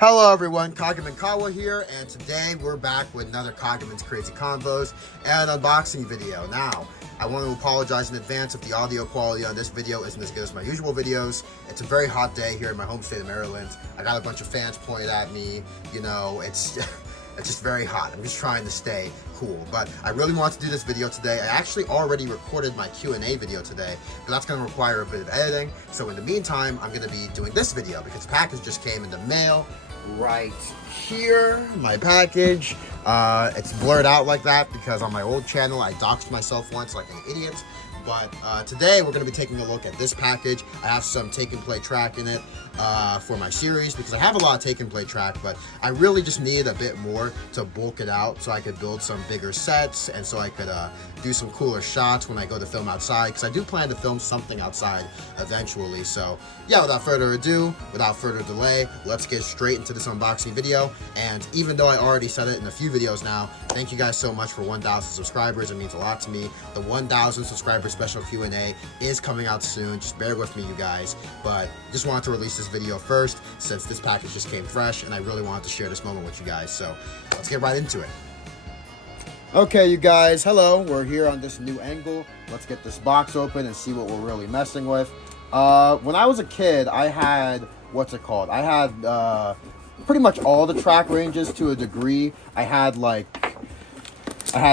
Hello everyone, Kagamin Kawa here, and today we're back with another Kagamin's Crazy Convos and unboxing video. Now, I want to apologize in advance if the audio quality on this video isn't as good as my usual videos. It's a very hot day here in my home state of Maryland. I got a bunch of fans pointed at me, it's it's just very hot. I'm just trying to stay cool, but I really want to do this video today. I actually already recorded my Q&A video today, but that's going to require a bit of editing. So in the meantime, I'm going to be doing this video because the package just came in the mail right here. My package. It's blurred out like that because on my old channel I doxed myself once like an idiot. But today we're going to be taking a look at this package. I have some take and play track in it for my series because I have a lot of take and play track, but I really just needed a bit more to bulk it out so I could build some bigger sets and so I could do some cooler shots when I go to film outside, because I do plan to film something outside eventually. So yeah, without further ado, without further delay, let's get straight into this unboxing video. And even though I already said it in a few videos now, thank you guys so much for 1,000 subscribers. It means a lot to me. The 1,000 subscriber special Q&A is coming out soon. Just bear with me, you guys. But just wanted to release this video first since this package just came fresh and I really wanted to share this moment with you guys. So let's get right into it. Okay, you guys, hello. We're here on this new angle. Let's get this box open and see what we're really messing with. When I was a kid, I had, I had pretty much all the track ranges to a degree. I had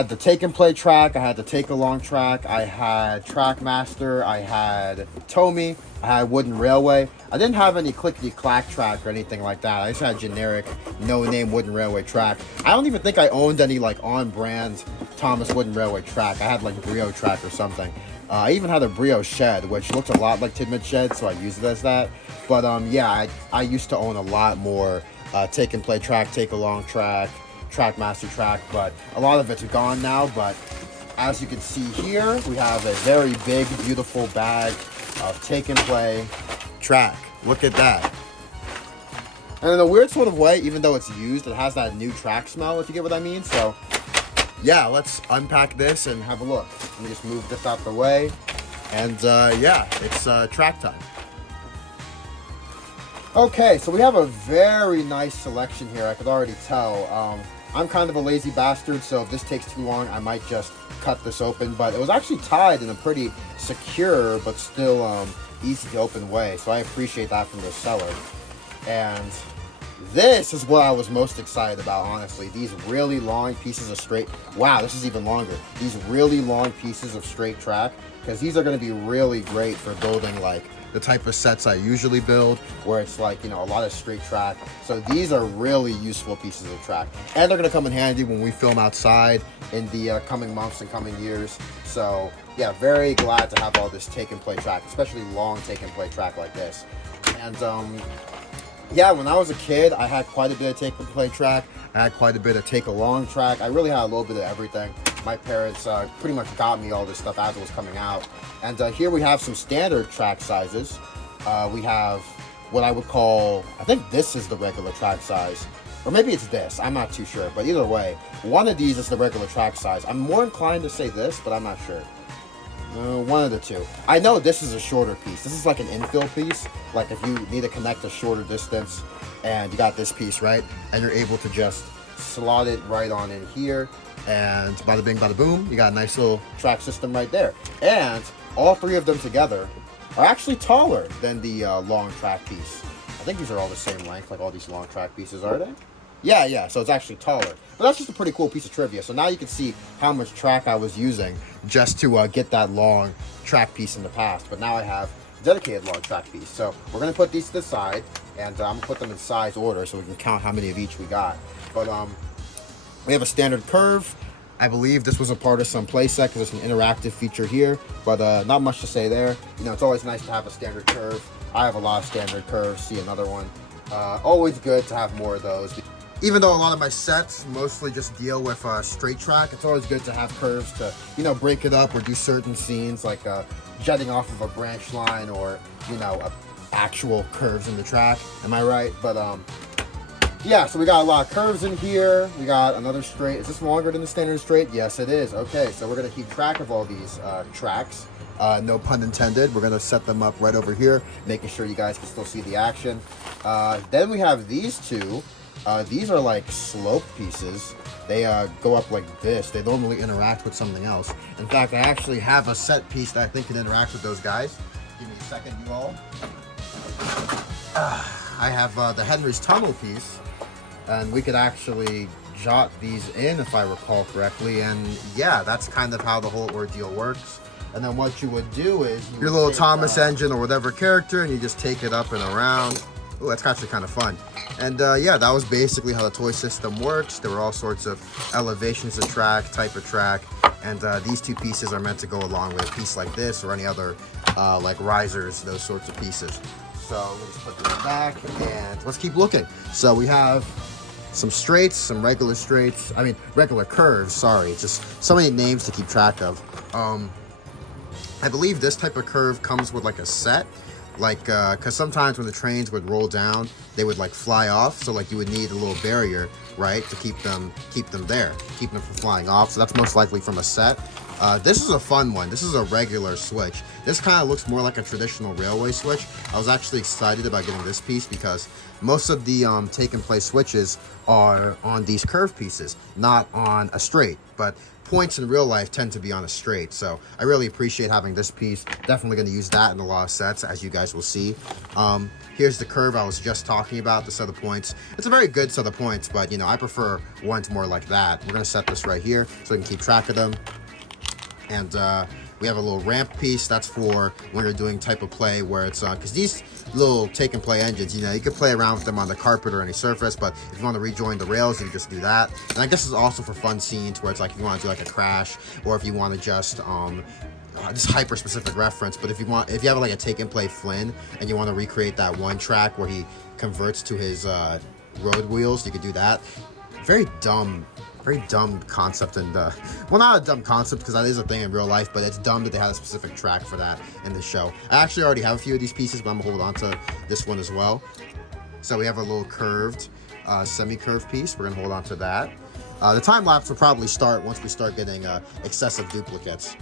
the take and play track, I had the take along track, I had Trackmaster, I had Tomy, I had Wooden Railway. I didn't have any clickety clack track or anything like that. I just had generic, no name Wooden Railway track. I don't even think I owned any on brand Thomas Wooden Railway track. I had Brio track or something. I even had a Brio shed, which looked a lot like Tidman shed, so I used it as that. But yeah, I used to own a lot more take and play track, take along track, Trackmaster track, but a lot of it's gone now. But as you can see here, we have a very big, beautiful bag of take and play track. Look at that. And in a weird sort of way, even though it's used, it has that new track smell, if you get what I mean. So yeah, let's unpack this and have a look. Let me just move this out the way. And yeah, it's track time. Okay, so we have a very nice selection here. I could already tell. I'm kind of a lazy bastard, so if this takes too long, I might just cut this open. But it was actually tied in a pretty secure, but still easy to open way. So I appreciate that from the seller. And this is what I was most excited about, honestly. These really long pieces of straight... Wow, this is even longer. These really long pieces of straight track, because these are going to be really great for building the type of sets I usually build, where it's a lot of straight track. So these are really useful pieces of track, and they're going to come in handy when we film outside in the coming months and coming years. So yeah, very glad to have all this take and play track, especially long take and play track like this. And yeah, when I was a kid, I had quite a bit of take and play track. I had quite a bit of take along track. I really had a little bit of everything. My parents pretty much got me all this stuff as it was coming out. And here we have some standard track sizes. We have what I would call, I think this is the regular track size. Or maybe it's this, I'm not too sure. But either way, one of these is the regular track size. I'm more inclined to say this, but I'm not sure. One of the two. I know this is a shorter piece. This is like an infill piece. Like if you need to connect a shorter distance and you got this piece, right? And you're able to just slot it right on in here. And bada bing, bada boom, you got a nice little track system right there. And all three of them together are actually taller than the long track piece. I think these are all the same length, like all these long track pieces, are they? Yeah, so it's actually taller. But that's just a pretty cool piece of trivia. So now you can see how much track I was using just to get that long track piece in the past. But now I have a dedicated long track piece. So we're going to put these to the side, and I'm going to put them in size order so we can count how many of each we got. But we have a standard curve. I believe this was a part of some playset because it's an interactive feature here, but not much to say there. It's always nice to have a standard curve. I have a lot of standard curves. See another one. Always good to have more of those. Even though a lot of my sets mostly just deal with straight track, it's always good to have curves to, break it up or do certain scenes like jetting off of a branch line or, actual curves in the track. Am I right? But yeah, so we got a lot of curves in here. We got another straight. Is this longer than the standard straight? Yes, it is. Okay, so we're gonna keep track of all these tracks. No pun intended. We're gonna set them up right over here, making sure you guys can still see the action. Then we have these two. These are like slope pieces. They go up like this. They normally interact with something else. In fact, I actually have a set piece that I think can interact with those guys. Give me a second, you all. I have the Henry's Tunnel piece, and we could actually jot these in if I recall correctly. And yeah, that's kind of how the whole ordeal works. And then what you would do is your little Thomas engine or whatever character, and you just take it up and around. Oh, that's actually kind of fun. And yeah, that was basically how the toy system works. There were all sorts of elevations of track, type of track, and these two pieces are meant to go along with a piece like this or any other like risers, those sorts of pieces. So let's put this back and let's keep looking. So we have some straights, some regular straights. I mean, regular curves, sorry. It's just so many names to keep track of. I believe this type of curve comes with like a set. Like, cause sometimes when the trains would roll down, they would like fly off. So like you would need a little barrier, right? To keep them there, keep them from flying off. So that's most likely from a set. This is a fun one. This is a regular switch. This kind of looks more like a traditional railway switch. I was actually excited about getting this piece because most of the take and play switches are on these curved pieces, not on a straight. But points in real life tend to be on a straight, so I really appreciate having this piece. Definitely going to use that in a lot of sets, as you guys will see. Here's the curve I was just talking about, the set of points. It's a very good set of points, but you know, I prefer ones more like that. We're going to set this right here so we can keep track of them. And we have a little ramp piece. That's for when you're doing type of play where it's because these little take and play engines, you know, you can play around with them on the carpet or any surface, but if you want to rejoin the rails, you can just do that. And I guess it's also for fun scenes where it's like if you want to do like a crash, or if you want to just hyper specific reference. But if you have like a take and play Flynn and you want to recreate that one track where he converts to his road wheels, you could do that. Very dumb concept, and well, not a dumb concept because that is a thing in real life, but it's dumb that they had a specific track for that in the show. I actually already have a few of these pieces, but I'm gonna hold on to this one as well. So we have a little curved, semi-curved piece. We're gonna hold on to that. The time lapse will probably start once we start getting excessive duplicates.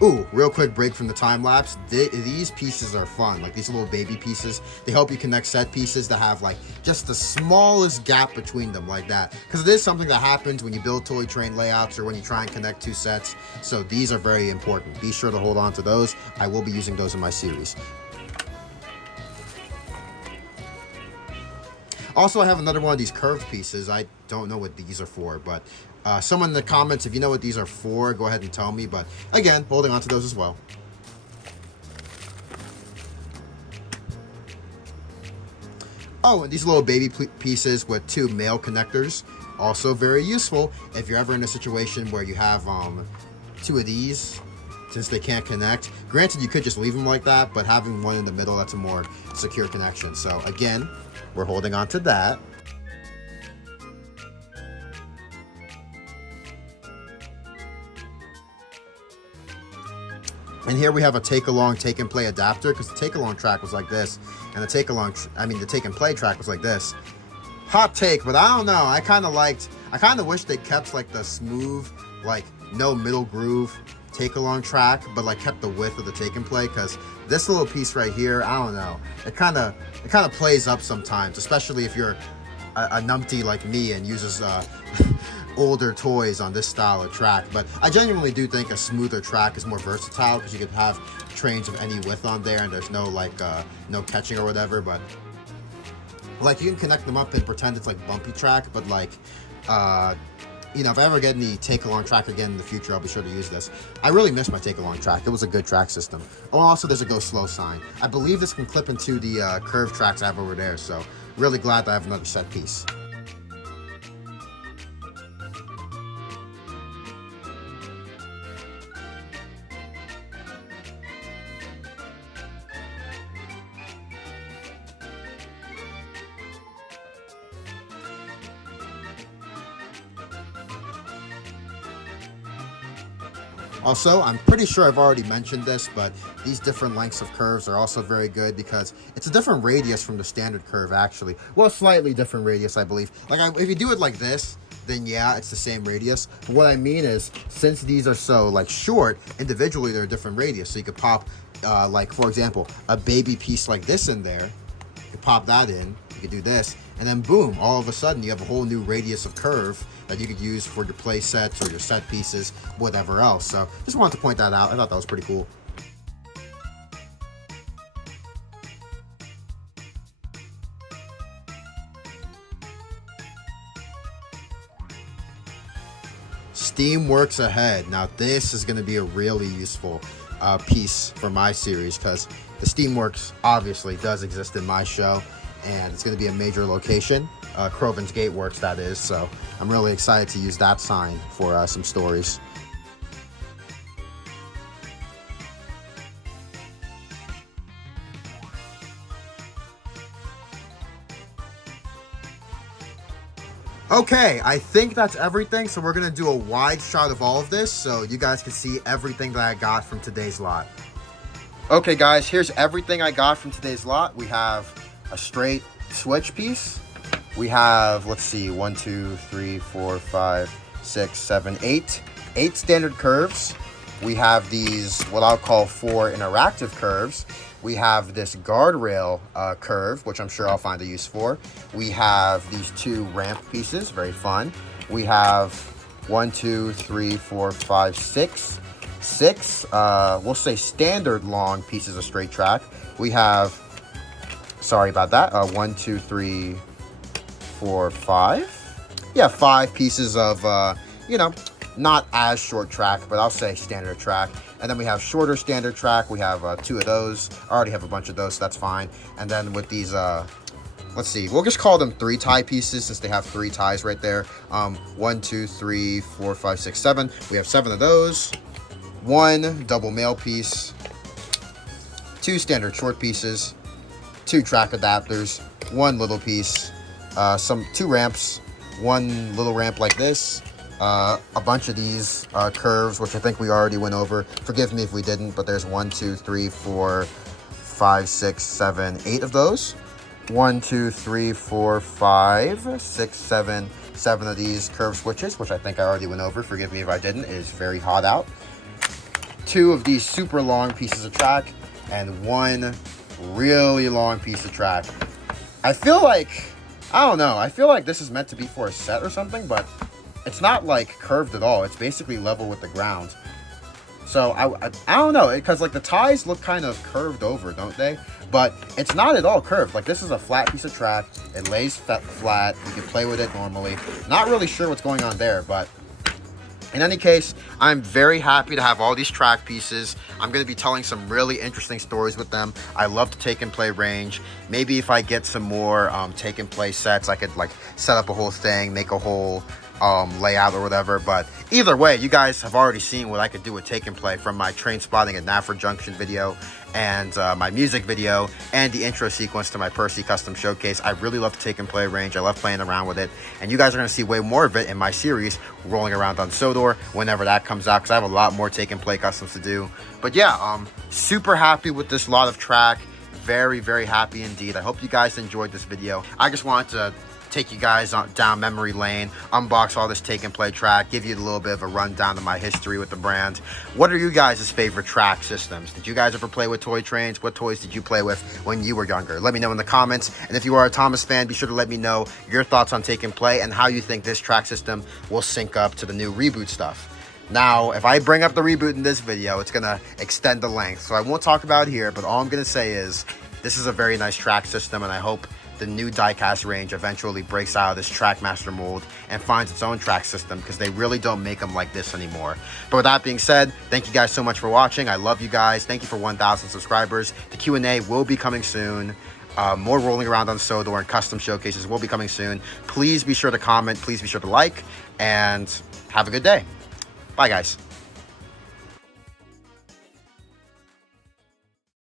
Ooh, real quick break from the time lapse. These pieces are fun. Like these little baby pieces, they help you connect set pieces that have like just the smallest gap between them, like that. Because it is something that happens when you build toy train layouts or when you try and connect two sets. So these are very important. Be sure to hold on to those. I will be using those in my series. Also, I have another one of these curved pieces. I don't know what these are for, but someone in the comments, if you know what these are for, go ahead and tell me. But again, holding on to those as well. Oh, and these little baby pieces with two male connectors, also very useful if you're ever in a situation where you have two of these, since they can't connect. Granted, you could just leave them like that, but having one in the middle, that's a more secure connection. So again, we're holding on to that. And here we have a take-along, take-and-play adapter, because the take-along track was like this, and the take-and-play track was like this. Hot take, but I don't know. I kind of wish they kept like the smooth, like no middle groove take-along track, but like kept the width of the take-and-play, because this little piece right here, I don't know. It kind of plays up sometimes, especially if you're a numpty like me and uses older toys on this style of track. But I genuinely do think a smoother track is more versatile because you could have trains of any width on there and there's no like no catching or whatever. But like you can connect them up and pretend it's like bumpy track, but like you know, if I ever get any take-along track again in the future, I'll be sure to use this. I really miss my take-along track. It was a good track system. Oh, also there's a go slow sign. I believe this can clip into the curved tracks I have over there, so really glad that I have another set piece. Also, I'm pretty sure I've already mentioned this, but these different lengths of curves are also very good because it's a different radius from the standard curve, actually. Well, slightly different radius, I believe. Like, if you do it like this, then yeah, it's the same radius. But what I mean is, since these are so, like, short, individually they're a different radius. So you could pop, like, for example, a baby piece like this in there. You could pop that in. You could do this. And then boom, all of a sudden you have a whole new radius of curve that you could use for your play sets or your set pieces, whatever else. So just wanted to point that out. I thought that was pretty cool. Steamworks ahead. Now this is going to be a really useful piece for my series because the Steamworks obviously does exist in my show, and it's going to be a major location. Crovan's Gate Works, that is. So I'm really excited to use that sign for some stories. Okay, I think that's everything. So we're going to do a wide shot of all of this so you guys can see everything that I got from today's lot. Okay guys, here's everything I got from today's lot. We have a straight switch piece. We have, let's see, 1, 2, 3, 4, 5, 6, 7, 8. 8 standard curves. We have these, what I'll call 4 interactive curves. We have this guardrail curve, which I'm sure I'll find a use for. We have these 2 ramp pieces, very fun. We have 1, 2, 3, 4, 5, 6. 6, we'll say standard long pieces of straight track. We have, sorry about that, 1, 2, 3, 4, 5. Yeah, 5 pieces of, you know, not as short track, but I'll say standard track. And then we have shorter standard track. We have 2 of those. I already have a bunch of those, so that's fine. And then with these, let's see, we'll just call them 3 tie pieces since they have 3 ties right there. 1, 2, 3, 4, 5, 6, 7. We have 7 of those. 1 double male piece. 2 standard short pieces. 2 track adapters. 1 little piece. 2 ramps. 1 little ramp like this. A bunch of these curves, which I think we already went over. Forgive me if we didn't, but there's 1, 2, 3, 4, 5, 6, 7, 8 of those. 1, 2, 3, 4, 5, 6, 7, 7 of these curve switches, which I think I already went over. Forgive me if I didn't. It is very hot out. 2 of these super long pieces of track, and 1 really long piece of track. I feel like, I don't know, I feel like this is meant to be for a set or something, but it's not like curved at all. It's basically level with the ground. So I don't know, because like the ties look kind of curved over, don't they? But it's not at all curved. Like this is a flat piece of track. It lays flat. You can play with it normally. Not really sure what's going on there, but in any case, I'm very happy to have all these track pieces. I'm going to be telling some really interesting stories with them. I love the take and play range. Maybe if I get some more take and play sets, I could like set up a whole thing, make a whole layout or whatever. But either way, you guys have already seen what I could do with take and play from my train spotting at Naffer Junction video and my music video and the intro sequence to my Percy custom showcase. I really love the take and play range. I love playing around with it, and you guys are going to see way more of it in my series rolling around on Sodor whenever that comes out, because I have a lot more take and play customs to do. But yeah, super happy with this lot of track. Very, very happy indeed. I hope you guys enjoyed this video. I just wanted to take you guys down memory lane, unbox all this take and play track, give you a little bit of a rundown of my history with the brand. What are you guys' favorite track systems? Did you guys ever play with toy trains? What toys did you play with when you were younger? Let me know in the comments. And if you are a Thomas fan, be sure to let me know your thoughts on take and play and how you think this track system will sync up to the new reboot stuff. Now, if I bring up the reboot in this video, it's going to extend the length, so I won't talk about it here, but all I'm going to say is this is a very nice track system, and I hope the new diecast range eventually breaks out of this Trackmaster mold and finds its own track system, because they really don't make them like this anymore. But with that being said, thank you guys so much for watching. I love you guys. Thank you for 1,000 subscribers. The Q&A will be coming soon. More rolling around on Sodor and custom showcases will be coming soon. Please be sure to comment. Please be sure to like, and have a good day. Bye, guys.